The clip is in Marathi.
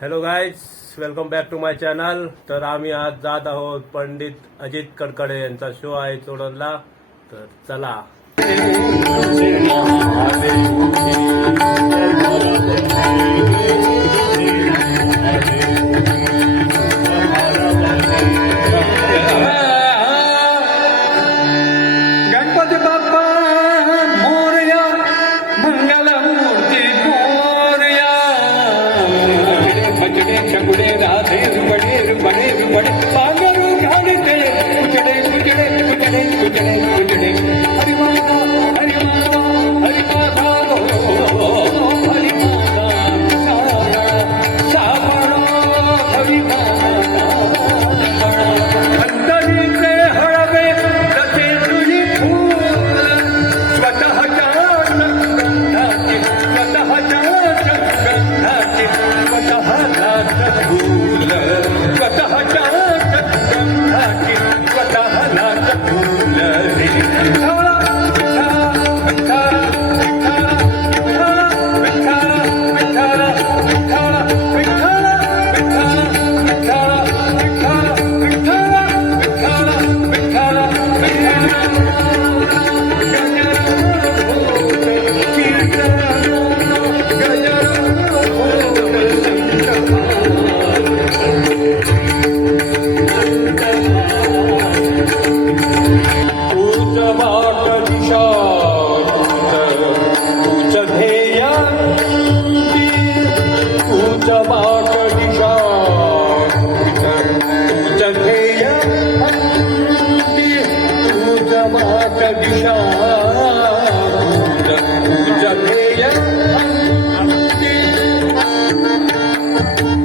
Hello guys, welcome back to my channel. तर आम्ही आज जात आहोत पंडित अजित कडकडे यांचा शो आहे चोडणला. तर चला. गणपती बाप्पा मोरया, मंगल मूर्ती मोरया. भजडे शगुडे राधे रुबडे रुबडे रुबडे पांगरू घालते उजडे उजडे उजडे उजडे उजडे. हरिमाता हरिमाता हरिमाता हरिमाता सावळा हरिमाता अंतरीचे हळवे तसे तुझी फूल स्वतःच्या गंधाचे स्वतःच्या गंधाचे स्वतःलाच फूल स्वतःच्या गंधाचे स्वतःलाच फूल रे. ध्येय तूच बाट